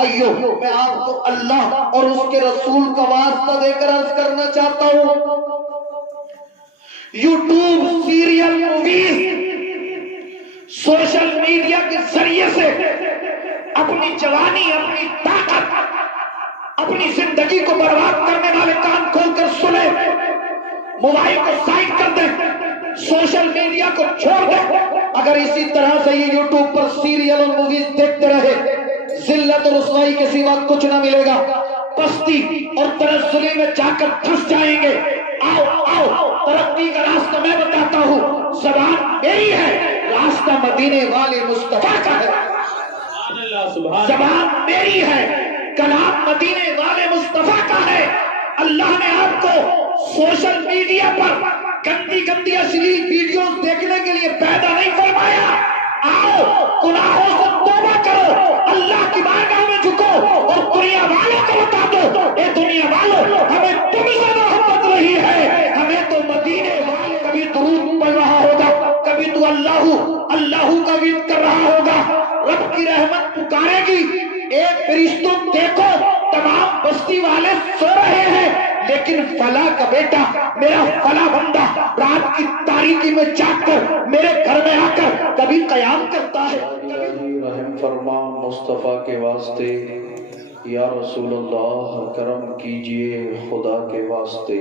بھائیو میں آپ کو اللہ اور اس کے رسول کا واسطہ دے کر عرض کرنا چاہتا ہوں، YouTube serial movies social media کے ذریعے سے اپنی جوانی، اپنی طاقت، اپنی زندگی کو برباد کرنے والے کان کھول کر سنے، موبائل کو سائڈ کر دیں، سوشل میڈیا کو چھوڑ دیں۔ اگر اسی طرح سے یہ یوٹیوب پر سیریل اور موویز دیکھتے رہے، ذلت اور رسوائی کے سوا کچھ نہ ملے گا، پستی اور تنزلی میں جا کر پھنس جائیں گے۔ آؤ آؤ، ترقی کا راستہ میں بتاتا ہوں، زبان میری ہے، راستہ مدینے والے مصطفیٰ کا ہے۔ زبان میری ہے، کلام مدینے والے مصطفیٰ کا ہے۔ اللہ نے آپ کو سوشل میڈیا پر گندی گندی اشلیل ویڈیوز دیکھنے کے لیے پیدا نہیں فرمایا۔ آؤ گناہوں سے توبہ کرو، اللہ کی بارگاہ میں جھکو اور دنیا والوں کو بتا دو، اے دنیا والوں، ہمیں تم سے محبت نہیں ہے، ہمیں تو مدینے والے۔ کبھی درود پڑھ رہا ہوگا، کبھی تو اللہ کا ورد کر رہا ہوگا، رب کی رحمت پکارے گی۔ ایک فرشتوں دیکھو، تمام بستی والے سو رہے ہیں، لیکن فلاں کا بیٹا، میرا فلاں بندہ رات کی تاریکی میں جاگ کر میرے گھر میں آ کر کبھی قیام کرتا ہے۔ رحم فرما مصطفیٰ کے واسطے، یا رسول اللہ کرم کیجئے خدا کے واسطے،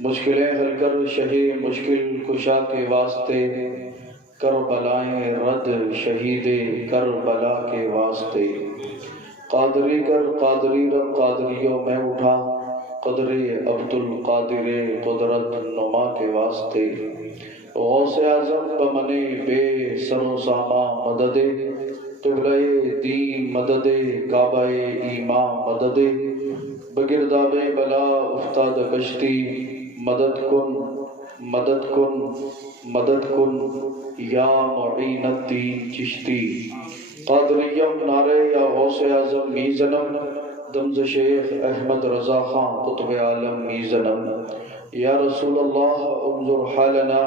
مشکلیں حل کر شہ مشکل کشا کے واسطے، کربلائیں رد شہید کربلا کے واسطے، قادری کر قادری رب قادریوں میں اٹھا، قدر عبد القادر قدرت نما کے واسطے، غوث اعظم بمن بے سر و ساما مدد، قبلہ دین مدد، کعبہ ایمان مدد، بگرداب بلا افتاد کشتی، مدد کن مدد کن مدد کن یا معین الدین چشتی، قادریم نعرے یا غوث اعظم میزنم، دمز شیخ احمد رضا خان قطب عالم میزنم، یا رسول اللہ انظر حالنا،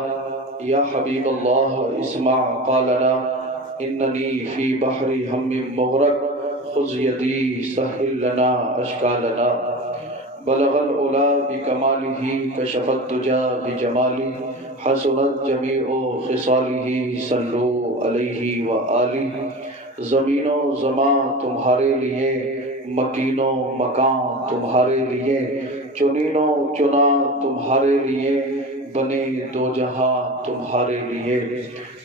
یا حبیب اللہ اسمع قالنا، اننی فی بحر ہم مغرق، خذ یدی سہل لنا اشکالنا، بلغ العلا بکمالہ کشف الدجا بجمالہ، حسنت جمیع خصالہ صلو علیہ وآلہ، زمین و زمان تمہارے لیے، مکین و مکان تمہارے لیے، چنین و چنا تمہارے لیے، بنے دو جہاں تمہارے لیے،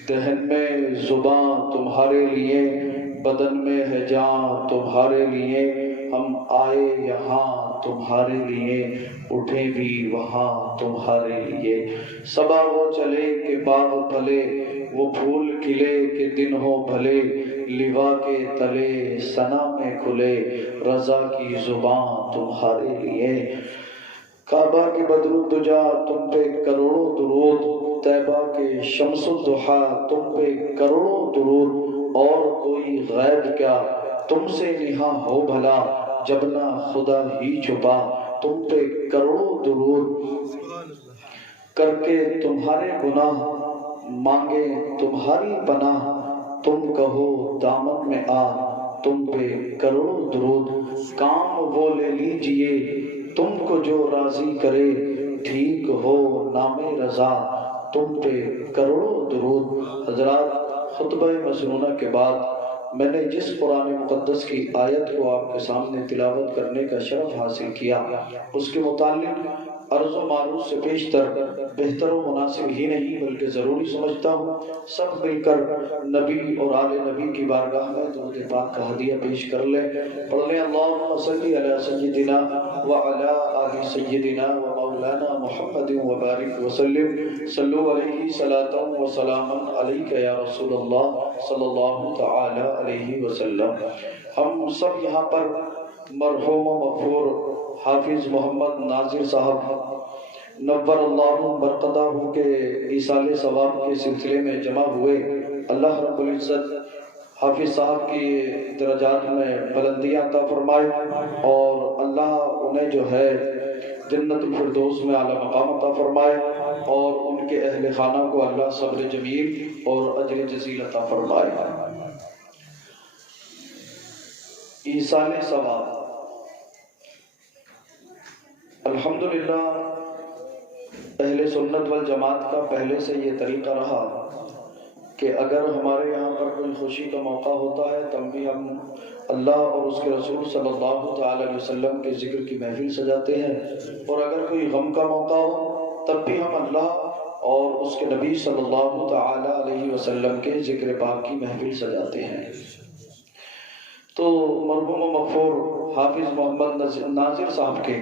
دہن میں زباں تمہارے لیے، بدن میں ہے جان تمہارے لیے، ہم آئے یہاں تمہارے لیے، اٹھے بھی وہاں تمہارے لیے، صبا وہ چلے کہ باغ پھلے، وہ پھول کھلے کہ دن ہو بھلے، لوا کے تلے ثنا میں کھلے، رضا کی زبان تمہارے لیے، کعبہ کی بدر الدجا تم پہ کروڑوں درود، طیبہ کے شمس الضحیٰ تم پہ کروڑوں درود، اور کوئی غیب کیا تم سے نہاں ہو بھلا، جب نہ خدا ہی چھپا تم پہ کروڑوں درود، کر کے تمہارے گناہ مانگے تمہاری پناہ، تم کہو دامن میں آ تم پہ کروڑوں درود، کام وہ لے لیجئے تم کو جو راضی کرے، ٹھیک ہو نام رضا تم پہ کروڑوں درود۔ حضرات، خطبہ مسنونہ کے بعد میں نے جس قرآن مقدس کی آیت کو آپ کے سامنے تلاوت کرنے کا شرف حاصل کیا، اس کے متعلق عرض و معروض سے پیشتر بہتر و مناسب ہی نہیں بلکہ ضروری سمجھتا ہوں سب مل کر نبی اور آل نبی کی بارگاہ میں درود پاک کا ہدیہ پیش کر لیں۔ پڑھ لیں اللہم صلی علی سیدنا وعلی آل سیدنا و مولانا محمد وبارک وسلم، صلو علیہ صلاۃ و سلام علیک یا رسول اللہ صلی اللہ تعالی علیہ وسلم۔ ہم سب یہاں پر مرحوم و مغفور حافظ محمد ناظر صاحب نور اللہ مرقدہ کے ایصال ثواب کے سلسلے میں جمع ہوئے۔ اللہ رب العزت حافظ صاحب کی درجات میں بلندیاں عطا فرمائے، اور اللہ انہیں جو ہے جنت الفردوس میں اعلیٰ مقام عطا فرمائے، اور ان کے اہل خانہ کو اللہ صبر جمیل اور اجر جزیل عطا فرمائے۔ ایصال ثواب۔ الحمدللہ اہل سنت والجماعت کا پہلے سے یہ طریقہ رہا کہ اگر ہمارے یہاں پر کوئی خوشی کا موقع ہوتا ہے تب بھی ہم اللہ اور اس کے رسول صلی اللہ تعالی علیہ وسلم کے ذکر کی محفل سجاتے ہیں، اور اگر کوئی غم کا موقع ہو تب بھی ہم اللہ اور اس کے نبی صلی اللہ تعالی علیہ وسلم کے ذکر پاک کی محفل سجاتے ہیں۔ تو مرحوم و مغفور حافظ محمد ناظر صاحب کے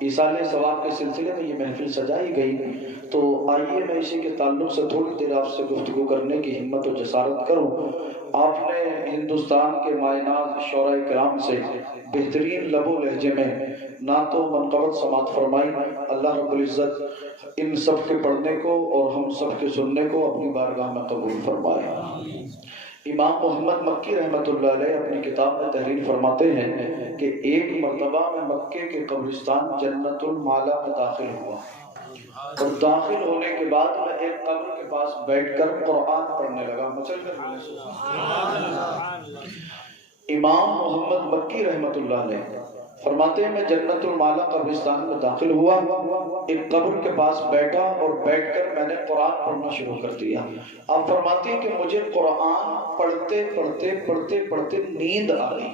ایصال ثواب کے سلسلے میں یہ محفل سجائی گئی، تو آئیے میں اسی کے تعلق سے تھوڑی دیر آپ سے گفتگو کرنے کی ہمت و جسارت کروں۔ آپ نے ہندوستان کے مائناز شعراء کرام سے بہترین لب و لہجے میں نعت و منقبت سماعت فرمائی۔ اللہ رب العزت ان سب کے پڑھنے کو اور ہم سب کے سننے کو اپنی بارگاہ میں قبول فرمائے۔ امام محمد مکی رحمۃ اللہ علیہ اپنی کتاب میں تحریر فرماتے ہیں کہ ایک مرتبہ میں مکے کے قبرستان جنت المالا میں داخل ہوا، اور داخل ہونے کے بعد میں ایک قبر کے پاس بیٹھ کر قرآن پڑھنے لگا۔ مچل کر امام محمد مکی رحمۃ اللہ علیہ فرماتے ہیں میں جنت المالا قبرستان میں داخل ہوا، ایک قبر کے پاس بیٹھا اور بیٹھ کر میں نے قرآن پڑھنا شروع کر دیا۔ آپ فرماتے ہیں کہ مجھے قرآن پڑھتے پڑھتے پڑھتے پڑھتے نیند آ گئی۔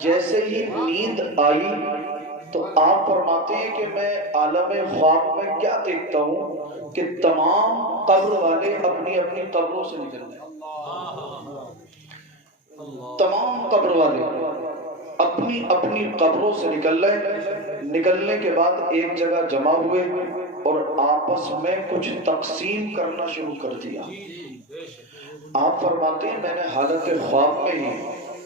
جیسے ہی نیند آئی تو آپ فرماتے ہیں کہ میں عالم خواب میں کیا دیکھتا ہوں کہ تمام قبر والے اپنی اپنی قبروں سے نکل گئے۔ تمام قبر والے اپنی اپنی قبروں سے نکلنے کے بعد ایک جگہ جمع ہوئے اور آپس میں کچھ تقسیم کرنا شروع کر دیا۔ آپ فرماتے ہیں میں نے حالت خواب میں ہی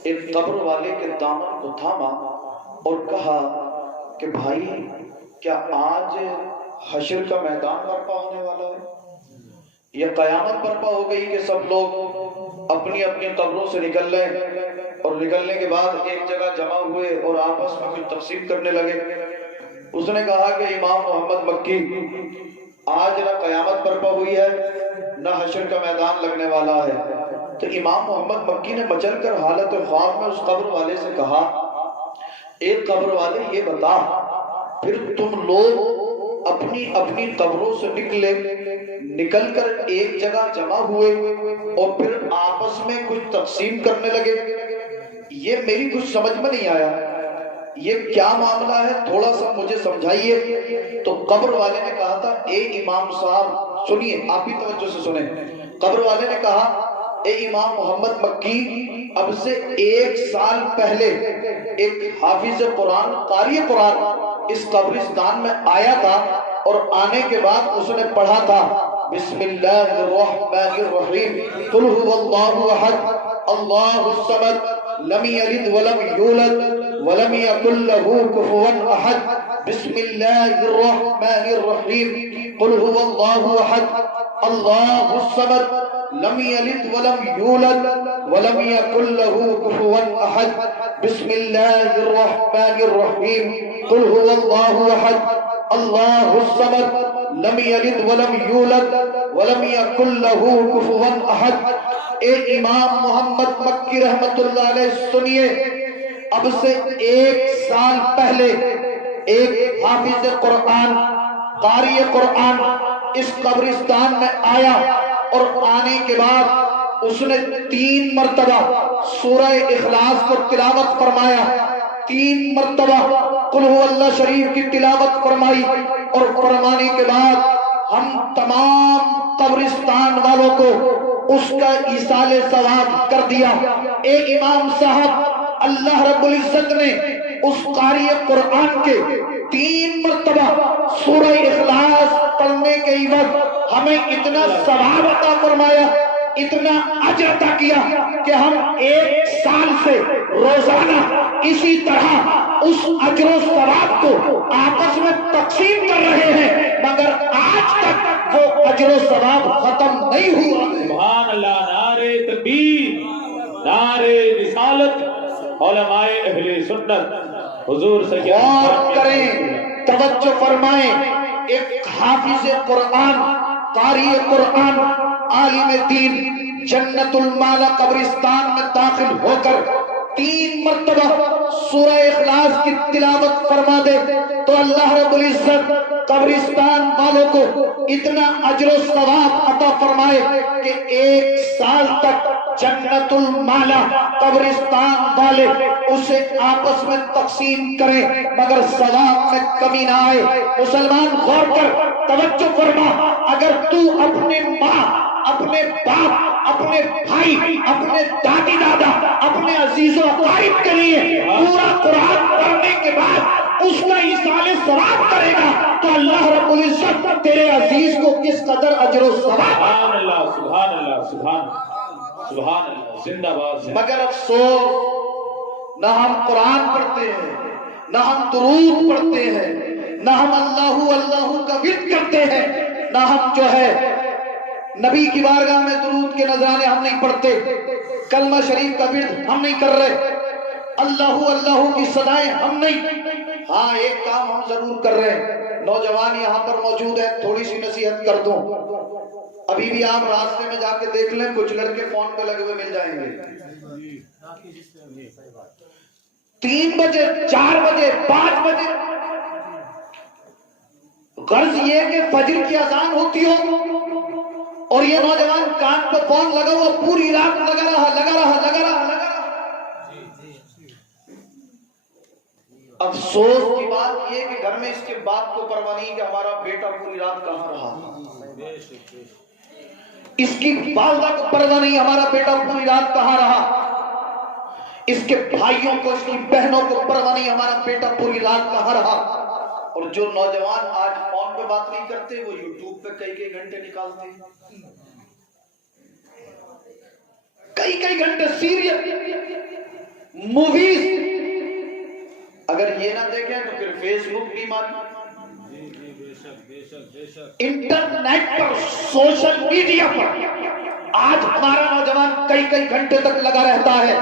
ایک قبر والے کے دامن کو تھاما اور کہا کہ بھائی کیا آج حشر کا میدان برپا ہونے والا ہے؟ یہ قیامت برپا ہو گئی کہ سب لوگ اپنی اپنی قبروں سے نکل رہے اور نکلنے کے بعد ایک جگہ جمع ہوئے اور آپس میں کچھ تقسیم کرنے لگے۔ اس نے کہا کہ امام محمد مکی آج نہ قیامت برپا ہوئی ہے نہ حشر کا میدان لگنے والا ہے۔ تو امام محمد مکی نے مچل کر حالت خواب میں اس قبر والے سے کہا ایک قبر والے یہ بتا پھر تم لوگ اپنی اپنی قبروں سے نکل کر ایک جگہ جمع ہوئے اور پھر آپس میں کچھ تقسیم کرنے لگے، یہ میری کچھ سمجھ میں نہیں آیا، یہ کیا معاملہ ہے، تھوڑا سا مجھے سمجھائیے۔ تو قبر والے نے کہا تھا اے امام صاحب سنیے، آپ بھی توجہ سے سنیں۔ قبر والے نے کہا اے امام محمد مکی اب سے 1 سال پہلے ایک حافظ قرآن قاری قرآن اس قبرستان میں آیا تھا اور آنے کے بعد اس نے پڑھا تھا بسم اللہ الرحمن الرحیم قل هو اللہ احد اللہ الصمد لم یلد ولم یولد ولم یکن له کفوا احد بسم اللہ الرحمن الرحیم قل هو اللہ احد اللہ الصمد لم یلد ولم یولد ولم یکن له کفوا احد بسم اللہ الرحمن الرحیم قل هو اللہ احد اللہ الصمد لم یلد ولم یولد ولم یکن له کفوا احد۔ اے امام محمد مکی رحمت اللہ علیہ سنیے، اب سے 1 سال پہلے ایک حافظ قرآن قاری قرآن اس قبرستان میں آیا اور آنے کے بعد اس نے 3 مرتبہ سورہ اخلاص کو تلاوت فرمایا، 3 مرتبہ قل هو اللہ شریف کی تلاوت فرمائی، اور فرمانے کے بعد ہم تمام قبرستان والوں کو اس کا ایصال ثواب کر دیا۔ اے امام صاحب اللہ رب العزت نے اس قاری قرآن کے 3 مرتبہ سورہ اخلاص پڑھنے کے عوض ہمیں اتنا ثواب عطا فرمایا، اتنا اجر عطا کیا کہ ہم 1 سال سے روزانہ اسی طرح اس اجر و ثواب کو آپس میں تقسیم کر رہے ہیں، مگر آج تک وہ اجر و ثواب ختم نہیں ہوا۔ سبحان اللہ، نعرہ تکبیر، نعرہ رسالت، علماء اہل سنت حضور سے غور کریں، توجہ فرمائیں۔ ایک حافظ قرآن قاری قرآن عالم دین جنت المالا قبرستان میں داخل 3 مرتبہ سورہ اخلاص کی تلاوت فرما دے تو اللہ رب العزت قبرستان والوں کو اتنا اجر و ثواب عطا فرمائے کہ 1 سال تک جنت المالا قبرستان والے اسے آپس میں تقسیم کریں مگر ثواب میں کمی نہ آئے۔ مسلمان غور کر، توجہ فرما، اگر تو اپنے ماں، اپنے باپ، اپنے بھائی، اپنے دادی دادا، اپنے عزیز و اقارب کے لیے پورا قرآن پڑھنے کے بعد اس کا ایصال ثواب کرے گا تو اللہ رب العزت تیرے عزیز کو کس قدر اجر و ثواب۔ سبحان اللہ، سبحان اللہ، سبحان اللہ، زندہ باد۔ مگر افسوس، نہ ہم قرآن پڑھتے ہیں، نہ ہم درود پڑھتے ہیں، نہ ہم اللہ اللہ کا ورد کرتے ہیں، نہ ہم جو ہے نبی کی بارگاہ میں درود کے نذرانے ہم نہیں پڑھتے، کلمہ شریف کا ورد ہم نہیں کر رہے، اللہ اللہ کی صدائیں ہم نہیں۔ ہاں ایک کام ہم ضرور کر رہے ہیں، نوجوان یہاں پر موجود ہیں، تھوڑی سی نصیحت کر دوں، ابھی بھی آپ راستے میں جا کے دیکھ لیں، کچھ لڑکے فون پہ لگے ہوئے مل جائیں گے، 3 بجے 4 بجے 5 بجے، غرض یہ کہ فجر کی اذان ہوتی ہو اور یہ نوجوان کان پہ فون لگا ہوا پوری رات لگا رہا۔ افسوس کی بات یہ کہ گھر میں اس کے باپ کو پرواہ نہیں کہ ہمارا بیٹا پوری رات کہاں رہا، اس کی والدہ کو پرواہ نہیں ہمارا بیٹا پوری رات کہاں رہا، اس کے بھائیوں کو، اس کی بہنوں کو پرواہ نہیں ہمارا بیٹا پوری رات کہاں رہا۔ اور جو نوجوان آج فون پہ بات نہیں کرتے وہ یوٹیوب پہ کئی گھنٹے نکالتے ہیں، کئی گھنٹے سیریل موویز، اگر یہ نہ دیکھیں تو پھر فیس بک بھی مانی، انٹرنیٹ پر، سوشل میڈیا پر آج ہمارا نوجوان کئی گھنٹے تک لگا رہتا ہے۔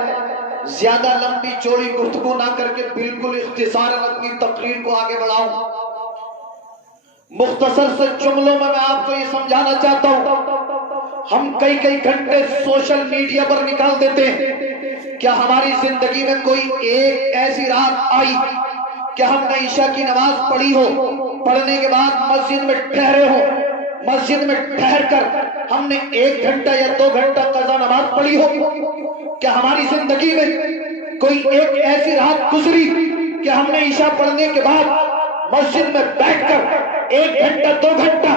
زیادہ لمبی چوڑی گفتگو نہ کر کے بالکل اختصاراً اپنی تقریر کو آگے بڑھاؤں، مختصر سے جملوں میں آپ کو یہ سمجھانا چاہتا ہوں، ہم کئی گھنٹے سوشل میڈیا پر نکال دیتے ہیں، کیا ہماری زندگی میں کوئی ایک ایسی رات آئی کہ ہم نے عشاء کی نماز پڑھی ہو، پڑھنے کے بعد مسجد میں ٹھہرے ہو، مسجد میں ٹھہر کر ہم نے 1 گھنٹہ یا 2 گھنٹہ قضا نماز پڑھی ہو؟ کیا ہماری زندگی میں کوئی ایک ایسی رات گزری کہ ہم نے عشاء پڑھنے کے بعد مسجد میں بیٹھ کر 1 گھنٹہ 2 گھنٹہ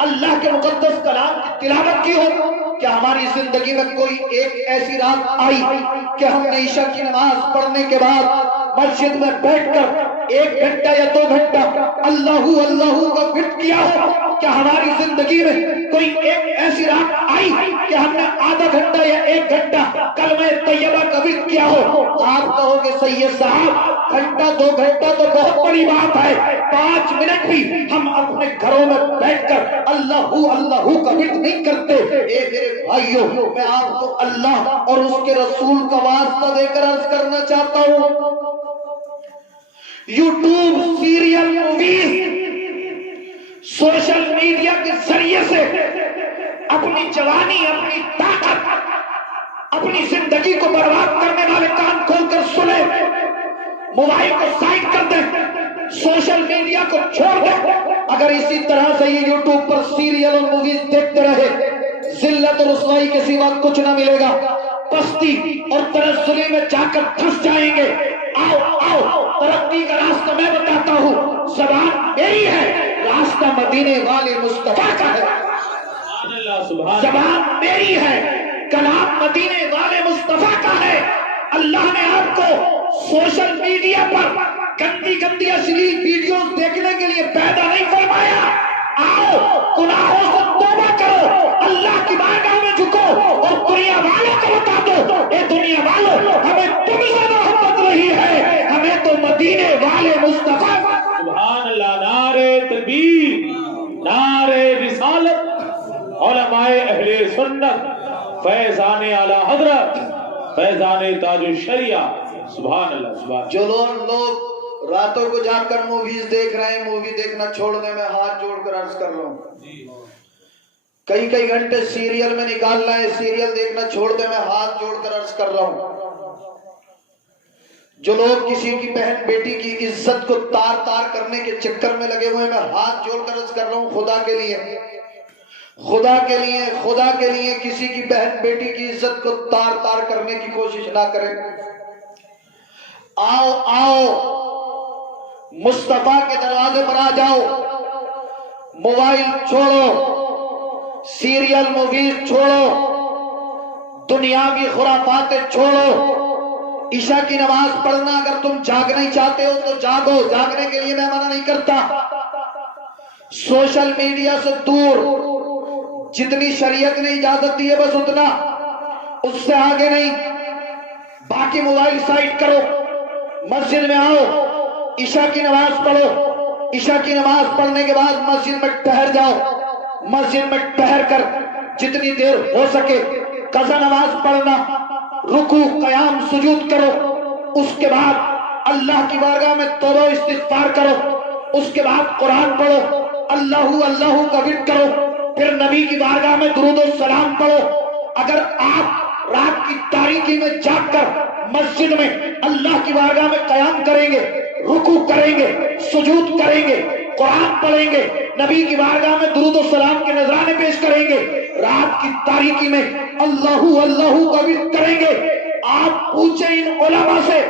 اللہ کے مقدس کلام کی تلاوت کی ہو؟ کیا ہماری زندگی میں کوئی ایک ایسی رات آئی کہ ہم نے عشاء کی نماز پڑھنے کے بعد مسجد میں بیٹھ کر 1 گھنٹہ یا 2 گھنٹہ اللہ اللہ کا ورد کیا ہو؟ کیا ہماری زندگی میں کوئی ایک ایسی رات آئی کہ ہم نے آدھا گھنٹہ یا 1 گھنٹہ کلمہ طیبہ کا ورد کیا ہو؟ آپ کہو گے سید صاحب گھنٹہ 2 گھنٹہ تو بہت بڑی بات ہے، 5 منٹ بھی ہم اپنے گھروں میں بیٹھ کر اللہ اللہ کا ورد نہیں کرتے؟ اے میرے بھائیوں، میں آپ کو اللہ اور اس کے رسول کا واسطہ دے کر عرض کرنا چاہتا ہوں، YouTube, serial, movies, social media کے ذریعے سے اپنی جوانی، اپنی طاقت، اپنی زندگی کو برباد کرنے والے کان کھول کر سنیں، موبائل کو سائڈ کر دیں، سوشل میڈیا کو چھوڑ دیں۔ اگر اسی طرح سے یہ یوٹیوب پر سیریل اور موویز دیکھتے رہے، ذلت اور رسوائی کے سوا کچھ نہ ملے گا، پستی اور تنزلی میں جا کر پھنس جائیں گے۔ آؤ ترقی کا راستہ میں بتاتا ہوں، زبان میری ہے، راستہ مدینے والے مصطفیٰ کا ہے، زبان میری ہے، کلام مدینے والے مصطفیٰ کا ہے۔ اللہ نے آپ کو سوشل میڈیا پر گندی اشلیل ویڈیوز دیکھنے کے لیے پیدا نہیں فرمایا۔ آؤ گناہوں سے توبہ کرو، اللہ کی بارگاہ میں جھکو اور دنیا والوں کو بتا دو، اے دنیا والوں، ہمیں تم سے محبت نہیں ہے، ہمیں تو مدینے والے مصطفیٰ۔ سبحان اللہ، نعرہ تکبیر، نعرہ رسالت، علماء اہل سنت، فیضان اعلی حضرت، فیضان تاج الشریعہ، سبحان اللہ، سبحان۔ جو لوگ راتوں کو جا کر موویز دیکھ رہے ہیں، مووی دیکھنا چھوڑنے میں ہاتھ جوڑ کر عرض کر رہا ہوں، کئی گھنٹے سیریل میں نکال رہے ہیں، سیریل دیکھنا چھوڑ دے، میں ہاتھ جوڑ کر عرض کر رہا ہوں، جو لوگ کسی کی بہن بیٹی کی عزت کو تار تار کرنے کے چکر میں لگے ہوئے، میں ہاتھ جوڑ کر عرض کر رہا ہوں، خدا کے لیے، خدا کے لیے، خدا کے لیے کسی کی بہن بیٹی کی عزت کو تار تار کرنے کی کوشش نہ کریں۔ آؤ آؤ مصطفیٰ کے دروازے پر آ جاؤ، موبائل چھوڑو، سیریل موویز چھوڑو، دنیاوی خرافات چھوڑو۔ عشاء کی نماز پڑھنا اگر تم جاگنا ہی چاہتے ہو تو جاگو، جاگنے کے لیے میں منع نہیں کرتا۔ سوشل میڈیا سے دور، جتنی شریعت نے اجازت دی ہے بس اتنا، اس سے آگے نہیں۔ باقی موبائل سائٹ کرو، مسجد میں آؤ، عشاء کی نماز پڑھو، عشاء کی نماز پڑھنے کے بعد مسجد میں ٹھہر جاؤ، مسجد میں ٹھہر کر جتنی دیر ہو سکے قضا نماز پڑھنا، رکوع قیام سجود کرو، اس کے بعد اللہ کی بارگاہ میں توبہ استغفار کرو، اس کے بعد قرآن پڑھو، اللہ اللہ کا ورد کرو، پھر نبی کی بارگاہ میں درود و سلام پڑھو۔ اگر آپ رات کی تاریکی میں جاگ کر مسجد میں اللہ کی بارگاہ میں قیام کریں گے، رکوع کریں گے، سجود کریں گے، قرآن پڑھیں گے، نبی کی بارگاہ میں درود و سلام کے نذرانے پیش کریں گے، رات کی تاریکی میں اللہ اللہ کا ورد کریں گے، آپ پوچھیں ان علماء سے،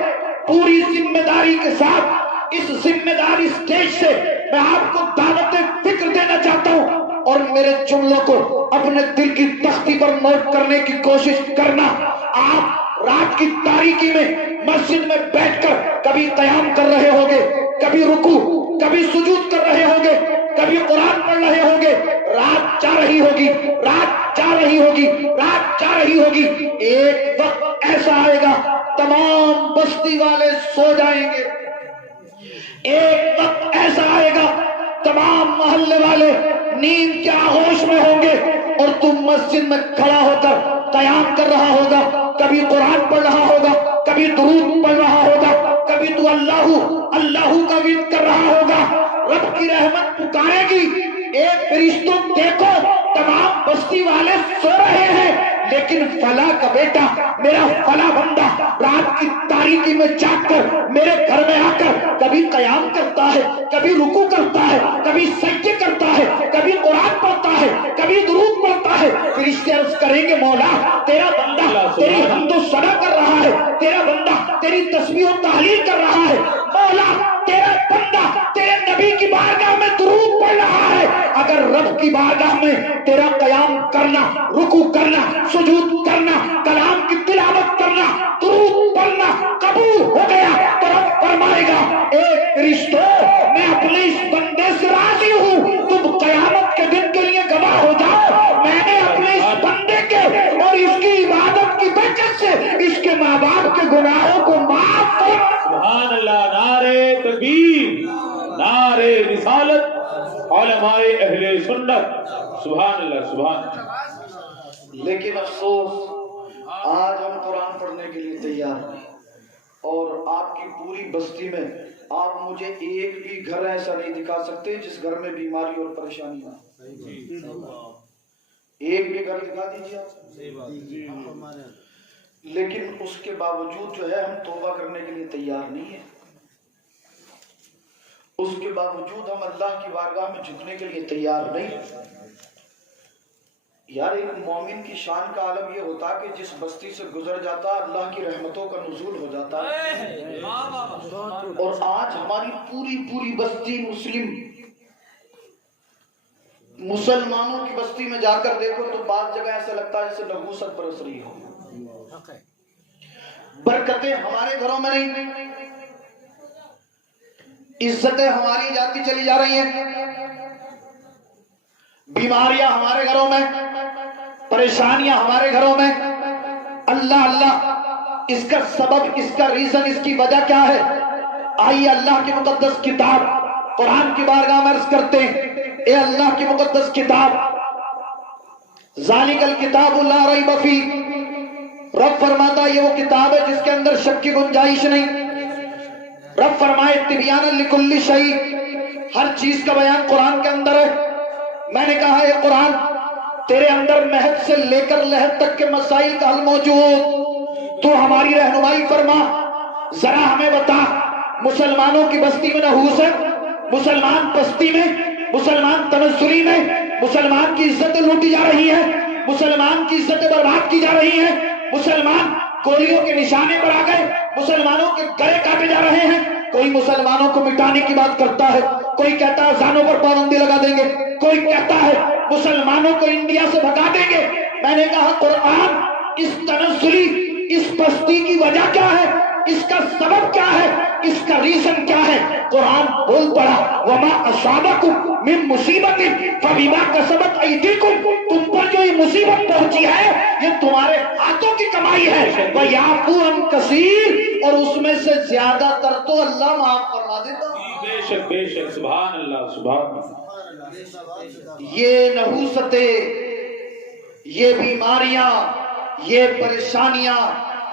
پوری ذمہ داری کے ساتھ اس ذمہ داری اسٹیج سے میں آپ کو دعوت فکر دینا چاہتا ہوں، اور میرے جملوں کو اپنے دل کی تختی پر نوٹ کرنے کی کوشش کرنا۔ آپ رات کی تاریکی میں مسجد میں بیٹھ کر کبھی قیام کر رہے ہوگے، کبھی رکوع، کبھی سجود کر رہے ہوگے، کبھی قرآن پڑھ رہے ہوگے، رات جا رہی ہوگی، رات جا رہی ہوگی، رات جا رہی ہوگی، ایک وقت ایسا آئے گا تمام بستی والے سو جائیں گے، ایک وقت ایسا آئے گا تمام محلے والے نیند کے آغوش میں ہوں گے، اور تم مسجد میں کھڑا ہو کر قیام کر رہا ہوگا، کبھی قرآن پڑھ رہا ہوگا، کبھی درود پڑھ رہا ہوگا، کبھی تو اللہ اللہ کا ورد کر رہا ہوگا، رب کی رحمت پکارے گی، ایک فرشتوں دیکھو تمام بستی والے سو رہے ہیں، لیکن فلاں کا بیٹا میرا فلاں بندہ رات کی تاریکی میں جاگ کر میرے گھر میں آ کر کبھی قیام کرتا ہے، کبھی رکوع کرتا ہے، کبھی سجدے کرتا ہے، کبھی قرآن پڑھتا ہے، کبھی درود پڑھتا ہے۔ فرشتے عرض کریں گے مولا تیرا بندہ تیری حمد و ثنا کر رہا ہے، تیرا بندہ تیری تسبیح و تحلیل کر رہا ہے، مولا تیرا بندہ تیرے نبی کی بارگاہ میں درود پڑھ رہا ہے۔ اگر رب کی بارگاہ میں تیرا قیام کرنا، رکوع کرنا، سجود کرنا، کلام کی تلاوت کرنا، درود پڑھنا قبول ہو گیا تو رب فرمائے گا اے فرشتوں میں اپنے اس بندے سے راضی ہوں، تم قیامت کے دن کے لیے گواہ ہو جاؤ، میں نے اپنے اس بندے کے اور اس کی عبادت کی برکت سے اس کے ماں باپ کے گناہوں کو معاف کر۔ سبحان اللہ، نعرے تکبیر، نعرے رسالت، علماء اہل سنت، سبحان اللہ سبحان اللہ۔ لیکن افسوس آج ہم قرآن پڑھنے کے لیے تیار نہیں، اور آپ کی پوری بستی میں آپ مجھے ایک بھی گھر ایسا نہیں دکھا سکتے جس گھر میں بیماری اور پریشانی نہ ہو، ایک بھی گھر دکھا دیجیے آپ، لیکن اس کے باوجود جو ہے ہم توبہ کرنے کے لیے تیار نہیں ہیں، اس کے باوجود ہم اللہ کی بارگاہ میں جھکنے کے لیے تیار نہیں۔ یار ایک مومن کی شان کا عالم یہ ہوتا کہ جس بستی سے گزر جاتا اللہ کی رحمتوں کا نزول ہو جاتا، اور آج ہماری پوری بستی مسلمانوں کی بستی میں جا کر دیکھو تو بعض جگہ ایسا لگتا ہے جیسے نحوست برس رہی ہو، برکتیں ہمارے گھروں میں نہیں، عزتیں ہماری جاتی چلی جا رہی ہیں، بیماریاں ہمارے گھروں میں، پریشانیاں ہمارے گھروں میں۔ اللہ اللہ، اس کا سبب، اس کا ریزن، اس کی وجہ کیا ہے؟ آئیے اللہ کی مقدس کتاب قرآن کی بارگاہ میں عرض کرتے ہیں، اے اللہ کی مقدس کتاب، ذالک الکتاب لا ریب فیہ، رب فرماتا یہ وہ کتاب ہے جس کے اندر شک کی گنجائش نہیں۔ رب فرمائے تبیانا لکل شیء، ہر چیز کا بیان قرآن کے اندر ہے۔ میں نے کہا اے قرآن، تیرے اندر مہد سے لے کر لحد تک کے مسائل کا حل موجود، تو ہماری رہنمائی فرما، ذرا ہمیں بتا، مسلمانوں کی بستی میں نحوس ہے، مسلمان پستی میں، مسلمان تنزلی میں، مسلمان کی عزتیں لوٹی جا رہی ہیں، مسلمان کی عزتیں برباد کی جا رہی ہیں، مسلمان گولیوں کے نشانے پر آ گئے، مسلمانوں کے گلے کاٹے جا رہے ہیں، کوئی مسلمانوں کو مٹانے کی بات کرتا ہے، کوئی کہتا ہے اذانوں پر پابندی لگا دیں گے، کوئی کہتا ہے مسلمانوں کو انڈیا سے بھگا دیں گے۔ میں نے کہا قرآن اس تنزلی، اس پستی کی وجہ کیا ہے، اس کا سبب کیا ہے، اس کا ریزن کیا ہے؟ قرآن بول پڑا وما اصابکم من مصیبت فبما کسبت ایدیکم، تم پر جو یہ مصیبت پہنچی ہے یہ تمہارے ہاتھوں کی کمائی ہے، ویعفو عن کثیر، اور اس میں سے زیادہ تر تو اللہ معاف فرما دیتا۔ بے شک بے شک، سبحان اللہ سبحان اللہ۔ یہ نحوستیں، یہ بیماریاں، یہ پریشانیاں،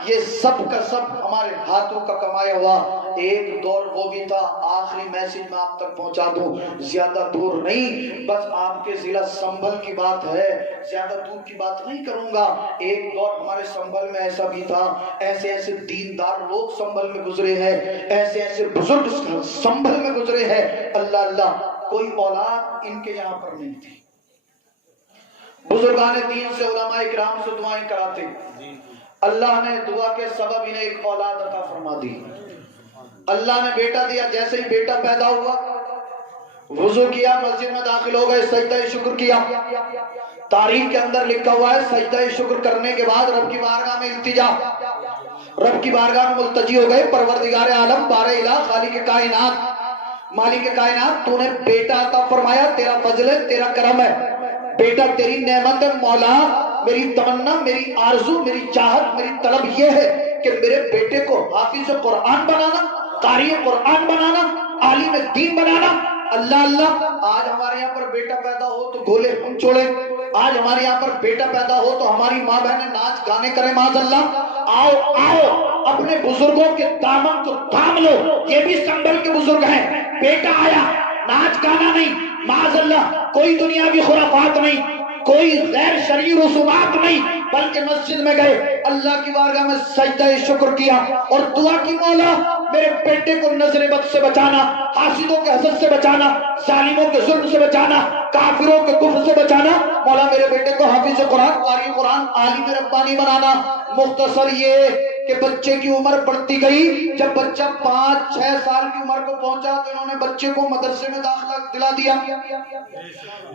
یہ سب کا سب ہمارے ہاتھوں کا کمایا ہوا۔ ایک دور وہ بھی تھا، آخری میسج میں آپ تک پہنچا دوں، زیادہ دور نہیں، بس آپ کے ضلع سنبھل کی بات ہے، زیادہ دور کی بات نہیں کروں گا۔ ایک دور ہمارے سنبھل میں ایسا بھی تھا، ایسے ایسے دیندار لوگ سنبھل میں گزرے ہیں، ایسے ایسے بزرگ سنبھل میں گزرے ہیں، اللہ اللہ، کوئی اولاد ان کے یہاں پر نہیں تھی۔ بزرگان دین سے، علماء اکرام سے دعائیں کراتے، اللہ نے دعا کے سبب انہیں ایک اولاد عطا فرما دی، اللہ نے بیٹا دیا۔ جیسے ہی بیٹا پیدا ہوا، وضو کیا، مسجد میں داخل ہو گئے، سجدہ شکر کیا۔ تاریخ کے اندر لکھا ہوا ہے سجدہ شکر کرنے کے بعد رب کی بارگاہ میں التجا، رب کی بارگاہ میں ملتجی ہو گئے، پروردگار عالم، بارہ الہ، خالق کائنات، مالک کائنات، تو نے بیٹا عطا فرمایا، تیرا فضل ہے، تیرا کرم ہے، بیٹا تیری نعمت ہے مولا، میری تمنا، میری آرزو، میری چاہت، میری طلب یہ ہے کہ میرے بیٹے کو حافظ قرآن بنانا، قاری قرآن بنانا، عالم دین بنانا۔ اللہ اللہ، آج ہمارے یہاں پر بیٹا پیدا ہو تو گولے ہم چھوڑیں، آج ہمارے یہاں پر بیٹا پیدا ہو تو ہماری ماں بہنیں ناچ گانے کریں، معاذ اللہ۔ آؤ آؤ، اپنے بزرگوں کے دامن کو تھام لو، یہ بھی سنبھل کے بزرگ ہیں۔ بیٹا آیا، ناچ گانا نہیں، معاذ اللہ، کوئی دنیاوی خرافات نہیں، کوئی غیر شرعی رسومات نہیں، بلکہ مسجد میں گئے، اللہ کی بارگاہ میں سجدہ شکر کیا اور دعا کی، مولا میرے بیٹے کو نظر بد سے بچانا، حاسدوں کے حسد سے بچانا، ظالموں کے ظلم سے بچانا، کافروں کے کفر سے بچانا، مولا میرے بیٹے کو حافظ قرآن، قاری قرآن، عالم ربانی بنانا۔ مختصر یہ کہ بچے کی عمر بڑھتی گئی، جب بچہ 5-6 سال کی عمر کو پہنچا تو انہوں نے بچے کو مدرسے میں داخلہ دلا دیا۔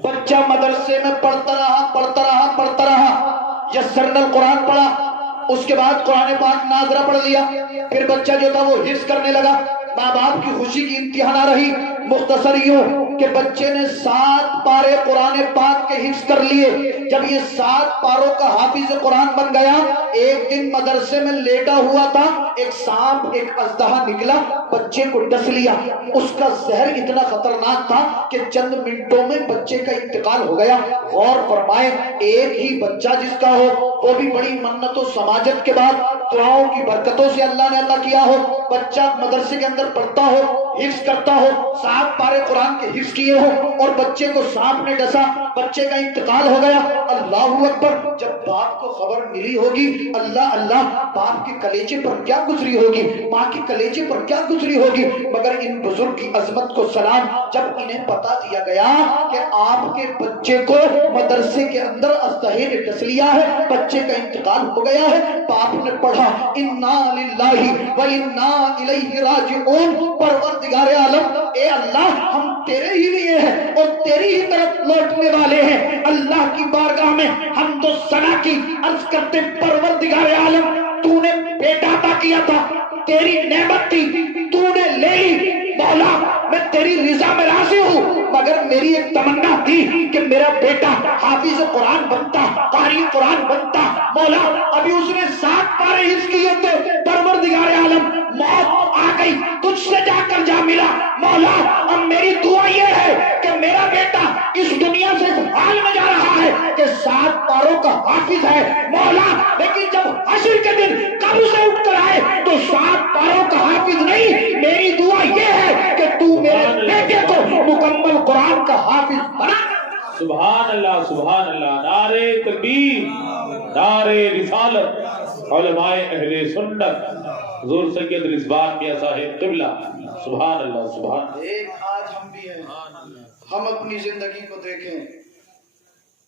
بچہ مدرسے میں پڑھتا رہا، پڑھتا رہا، پڑھتا رہا، یسرنا القرآن پڑھا، اس کے بعد قرآن پاک ناظرہ پڑھ لیا، پھر بچہ جو تھا وہ حفظ کرنے لگا، ماں باپ کی خوشی کی انتہا نہ رہی۔ مختصر یوں کہ بچے نے 7 پارے قرآن پاک کے حفظ کر لیے۔ جب یہ 7 پاروں کا حافظ قرآن بن گیا، ایک دن مدرسے میں لیٹا ہوا تھا، ایک سانپ، ایک اژدہا نکلا، بچے کو ڈس لیا۔ اس کا زہر اتنا خطرناک تھا کہ چند منٹوں میں بچے کا انتقال ہو گیا۔ غور فرمائیں، ایک ہی بچہ جس کا ہو، وہ بھی بڑی منت و سماجت کے بعد دعاؤں کی برکتوں سے اللہ نے عطا کیا ہو، بچہ مدرسے کے اندر پڑھتا ہو، حفظ کرتا ہو، 7 پارے قرآن کے حفظ کیے ہو، اور بچے کو سانپ نے ڈسا، بچے کا انتقال ہو گیا۔ اللہ اکبر، جب باپ کو خبر ملی ہوگی، اللہ اللہ، باپ کے کلیجے پر کیا گزری ہوگی، ماں کے کلیجے پر کیا گزری ہوگی، مگر ان بزرگ کی عظمت کو سلام۔ جب انہیں پتا دیا گیا کہ آپ کے بچے کو مدرسے کے اندر اژدہے نے ڈس لیا ہے، بچے کا انتقال ہو گیا ہے، باپ نے پڑھا انا للہ و انا الیہ راجعون، پروردگار عالم، اے اللہ ہم تیرے ہی لیے ہیں اور تیری ہی طرف لوٹنے والے ہیں۔ اللہ کی بارگاہ میں حمد و ثنا کی عرض کرتے، پروردگار عالم تو نے بیٹا عطا کیا تھا، تیری نعمت تھی، تو نے لے لی، مولا میں تیری رضا میں راضی ہوں، مگر میری ایک تمنا تھی کہ میرا بیٹا حافظ قرآن بنتا، قاری قرآن بنتا۔ مولا ابھی اس نے 7 پارے حفظ کیے تھے، پروردگار عالم موت آ گئی، تجھ سے جا کر جا ملا، مولا اب میری دعا یہ ہے کہ میرا بیٹا اس دنیا سے اس حال میں جا رہا ہے کہ 7 پاروں کا حافظ ہے، مولا لیکن جب حشر کے دن قبر سے اٹھ کر آئے تو 7 پاروں کا حافظ نہیں، میری دعا یہ ہے کہ تو میرے بیٹے کو مکمل قرآن کا حافظ بنا۔ سبحان اللہ سبحان اللہ، نعرہ تکبیر، نعرہ رسالت۔ علماء اہل سنت حضور سید رضوان میاں صاحب قبلہ. سبحان اللہ سبحان اللہ. ایک آج ہم بھی ہیں، ہم اپنی زندگی کو دیکھیں،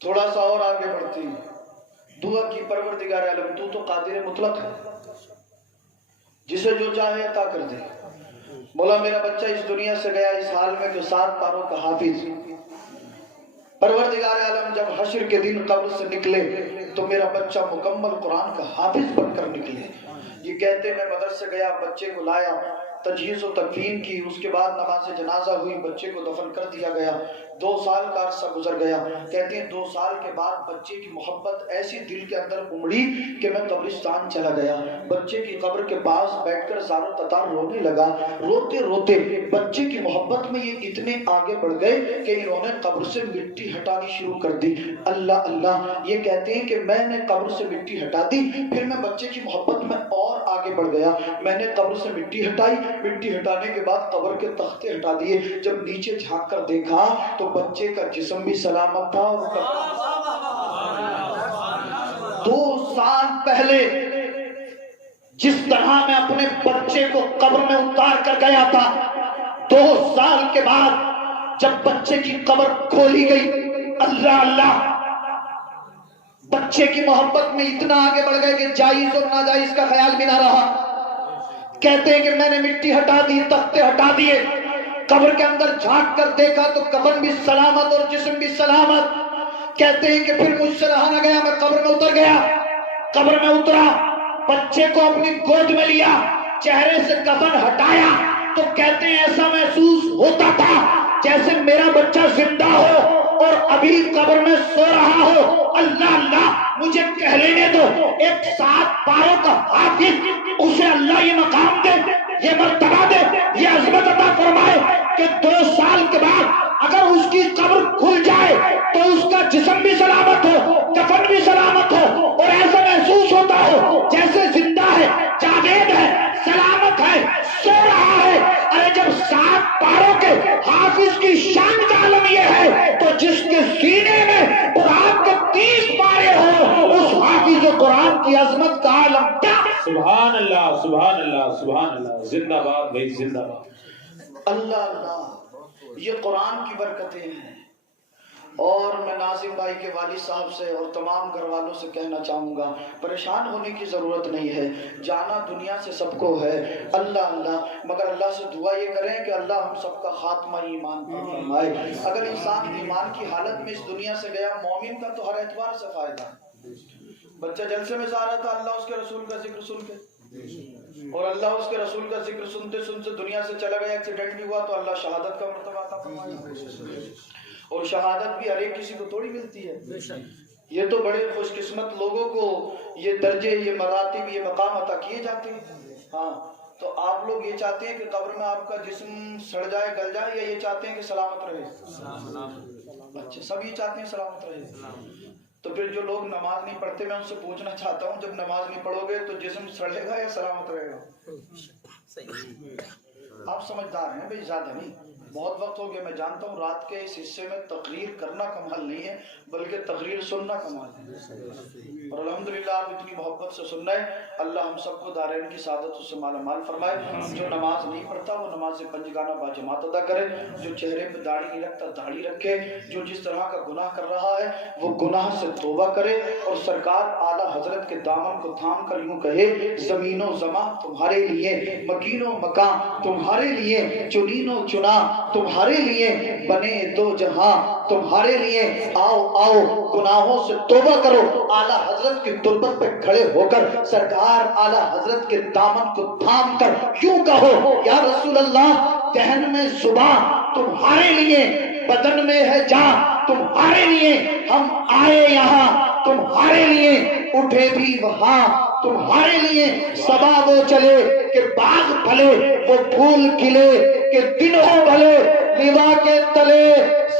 تھوڑا سا اور آگے بڑھتے ہیں. دعا کی پروردگار عالم تو قادر مطلق ہے، جسے جو چاہے عطا کر دے. مولا میرا بچہ اس دنیا سے گیا اس حال میں کہ 7 پاروں کا حافظ. پروردگار عالم جب حشر کے دن قبر سے نکلے تو میرا بچہ مکمل قرآن کا حافظ بن کر نکلے. یہ کہتے میں مدرسے گیا، بچے کو لایا، تجہیز و تکفین کی، اس کے بعد نماز جنازہ ہوئی، بچے کو دفن کر دیا گیا. 2 سال کا عرصہ گزر گیا. کہتے ہیں 2 سال کے بعد بچے کی محبت ایسی دل کے اندر امڑی کہ میں قبرستان چلا گیا. بچے کی قبر کے پاس بیٹھ کر زار و تتار رونے لگا. روتے روتے بچے کی محبت میں یہ اتنے آگے بڑھ گئے کہ انہوں نے قبر سے مٹی ہٹانی شروع کر دی. اللہ اللہ. یہ کہتے ہیں کہ میں نے قبر سے مٹی ہٹا دی، پھر میں بچے کی محبت میں اور آگے بڑھ گیا. میں نے قبر سے مٹی ہٹائی، مٹی ہٹانے کے بعد قبر کے تختے ہٹا دیے. جب نیچے جھانک کر دیکھا تو بچے کا جسم بھی سلامت تھا. اور 2 سال پہلے جس طرح میں اپنے بچے کو قبر میں اتار کر گیا تھا، 2 سال کے بعد جب بچے کی قبر کھولی گئی، اللہ اللہ، بچے کی محبت میں اتنا آگے بڑھ گئے کہ جائز اور ناجائز کا خیال بھی نہ رہا. کہتے ہیں کہ میں نے مٹی ہٹا دی، تختے ہٹا دیے، قبر کے اندر جھانک کر دیکھا تو کفن بھی سلامت اور جسم بھی سلامت. کہتے ہیں کہ پھر مجھ سے رہا نہ گیا، میں قبر میں اتر گیا. قبر میں اترا، بچے کو اپنی گود میں لیا، چہرے سے کفن ہٹایا تو کہتے ہیں ایسا محسوس ہوتا تھا جیسے میرا بچہ زندہ ہو اور ابھی قبر میں سو رہا ہو. اللہ اللہ، مجھے کہہ لینے دو، ایک 7 پاروں کا حافظ، اسے اللہ یہ مقام دے، یہ مرتبہ دے، یہ عظمت عطا فرمائے کہ 2 سال کے بعد اگر اس کی قبر کھل جائے تو اس کا جسم بھی سلامت ہو، کفن بھی سلامت ہو، اور ایسا محسوس ہوتا ہو جیسے زندہ ہے، جاوید ہے، سلامت ہے، سو رہا ہے. ارے جب 7 پاروں کے حافظ کی شان کا عالم یہ ہے تو جس کے سینے میں قرآن کے 30 پارے ہو، اس حافظ قرآن کی عظمت کا عالم کیا. سبحان اللہ سبحان اللہ سبحان اللہ. زندہ باد بھائی، زندہ باد. اللہ اللہ، یہ قرآن کی برکتیں ہیں. اور میں ناظم بھائی کے والد صاحب سے اور تمام گھر والوں سے کہنا چاہوں گا، پریشان ہونے کی ضرورت نہیں ہے، جانا دنیا سے سب کو ہے. اللہ اللہ، مگر اللہ سے دعا یہ کریں کہ اللہ ہم سب کا خاتمہ ایمان پر فرمائے. اگر انسان ایمان کی حالت میں اس دنیا سے گیا، مومن کا تو ہر اعتبار سے فائدہ. بچہ جلسے میں جا رہا تھا، اللہ اس کے رسول کا ذکر سن کے، اور اللہ اس کے رسول کا ذکر سنتے سنتے دنیا سے چلا گیا، ایکسیڈنٹ بھی ہوا تو اللہ شہادت کا مرتبہ عطا فرمائے. اور شہادت بھی ہر ایک کسی کو تھوڑی ملتی ہے. یہ تو بڑے خوش قسمت لوگوں کو یہ درجے، یہ مراتب، یہ مقام عطا کیے جاتے ہیں. ہاں، تو آپ لوگ یہ چاہتے ہیں کہ قبر میں آپ کا جسم سڑ جائے، گل جائے، یا یہ چاہتے ہیں کہ سلامت رہے؟ اچھا، سب یہ چاہتے ہیں سلامت رہے. تو پھر جو لوگ نماز نہیں پڑھتے، میں ان سے پوچھنا چاہتا ہوں، جب نماز نہیں پڑھو گے تو جسم سڑے گا یا سلامت رہے گا؟ آپ سمجھدار ہیں بھائی، زیادہ نہیں. بہت وقت ہو گیا، میں جانتا ہوں رات کے اس حصے میں تقریر کرنا کمال نہیں ہے، بلکہ تقریر سننا کمال ہے. اور الحمدللہ آپ اتنی محبت سے سن رہے ہیں. اللہ ہم سب کو دارین کی سعادت سے مالا مال فرمائے. جو نماز نہیں پڑھتا وہ نماز پنجگانہ باجماعت ادا کرے. جو چہرے پہ داڑھی نہیں رکھتا داڑھی رکھے. جو جس طرح کا گناہ کر رہا ہے وہ گناہ سے توبہ کرے. اور سرکار اعلیٰ حضرت کے دامن کو تھام کر یوں کہے، زمین و زمان تمہارے لیے، مکین و مکان تمہارے لیے، چنین و چنا تمہارے لیے، بنے 2 جہاں تمہارے لیے. آؤ آؤ گناہوں سے توبہ کرو. اعلیٰ حضرت کی تربت پہ کھڑے ہو کر سرکار اعلیٰ حضرت کے دامن کو تھام کر یوں کہو، یا رسول اللہ، دہن میں زبان تمہارے لیے، بدن میں ہے جان تمہارے لیے. ہم آئے یہاں تمہارے لیے، اٹھے بھی وہاں تمہارے لیے. صبا وہ چلے کہ باغ پھلے، وہ پھول کھلے کہ دن ہو بھلے. لیوا کے تلے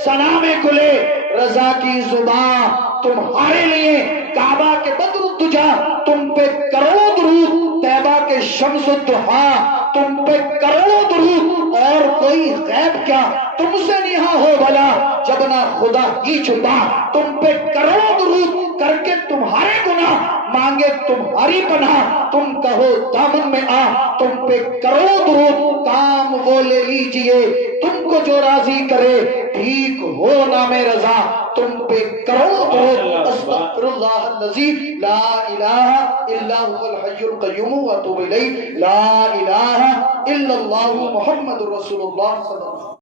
ثنا میں کھلے، رضا کی زبان تمہارے لیے. کعبہ کے بدر الدجا تم پہ کروڑوں درود، طیبہ کے شمس الضحا تم پہ کروڑوں درود. اور کوئی غیب کیا تم سے نہا ہو بھلا، جب نہ خدا ہی چھپا تم پہ کروڑوں درود. کر کے تمہارے گناہ مانگے تمہاری پناہ، تم کہو دامن میں آ تم پہ کرو درود، کام وہ لے لیجئے تم کو جو راضی کرے، ٹھیک ہو نام رضا تم پہ کرو درود۔ استغفر اللہ الذی لا الہ الا هو الحی القیوم واتوب الیہ، لا الہ الا اللہ محمد رسول اللہ صلی اللہ علیہ وسلم۔